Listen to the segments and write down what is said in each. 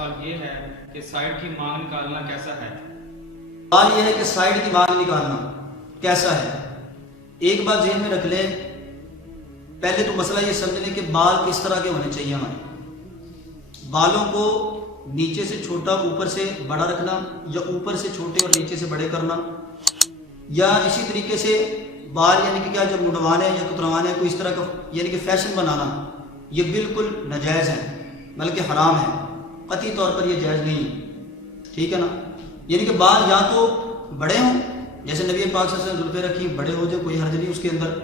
سوال یہ ہے کہ سائڈ کی مانگ نکالنا کیسا ہے؟ سوال یہ ہے کہ سائڈ کی مانگ نکالنا کیسا ہے۔ ایک بات ذہن میں رکھ لیں، پہلے تو مسئلہ یہ سمجھ لیں کہ بال کس طرح کے ہونے چاہیے ہمارے۔ بالوں کو نیچے سے چھوٹا اوپر سے بڑا رکھنا، یا اوپر سے چھوٹے اور نیچے سے بڑے کرنا، یا اسی طریقے سے بال یعنی کہ کیا جو منڈوانے یا کتروانے کو اس طرح کا یعنی کہ فیشن بنانا، یہ بالکل ناجائز ہے، بلکہ حرام ہے، قطعی طور پر یہ جائز نہیں ہے، ٹھیک ہے نا۔ یعنی کہ بال یا تو بڑے ہوں، جیسے نبی پاک صلی اللہ علیہ وسلم زلفیں رکھی بڑے ہو جائے، کوئی حرج نہیں اس کے اندر،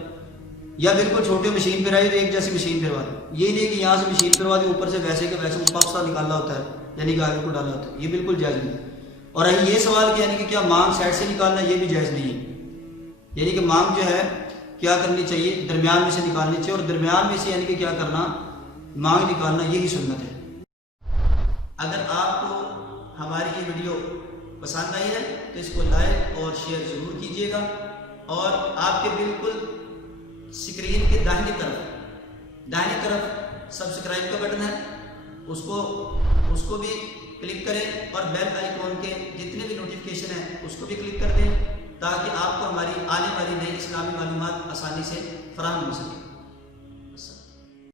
یا بالکل چھوٹے مشین پہ آئی تو ایک جیسی مشین پھروا دیں۔ یہ نہیں کہ یہاں سے مشین پھروا دیں اوپر سے ویسے کہ ویسے پف سا نکالا ہوتا ہے، یعنی کہ آگے کو ڈالا ہوتا ہے، یہ بالکل جائز نہیں۔ اور یہ سوال کہ یعنی کہ کیا مانگ سائڈ سے نکالنا، یہ بھی جائز نہیں ہے۔ یعنی کہ مانگ جو ہے کیا کرنی چاہیے، درمیان میں سے نکالنی چاہیے، اور درمیان میں سے یعنی کہ کیا کرنا، مانگ نکالنا، یہی سنت ہے۔ اگر آپ کو ہماری یہ ویڈیو پسند آئی ہے تو اس کو لائک اور شیئر ضرور کیجیے گا، اور آپ کے بالکل اسکرین کے داہنی طرف سبسکرائب کا بٹن ہے، اس کو بھی کلک کریں، اور بیل آئیکن کے جتنے بھی نوٹیفیکیشن ہیں اس کو بھی کلک کر دیں، تاکہ آپ کو ہماری آنے والی نئی اسلامی معلومات آسانی سے فراہم ہو سکے۔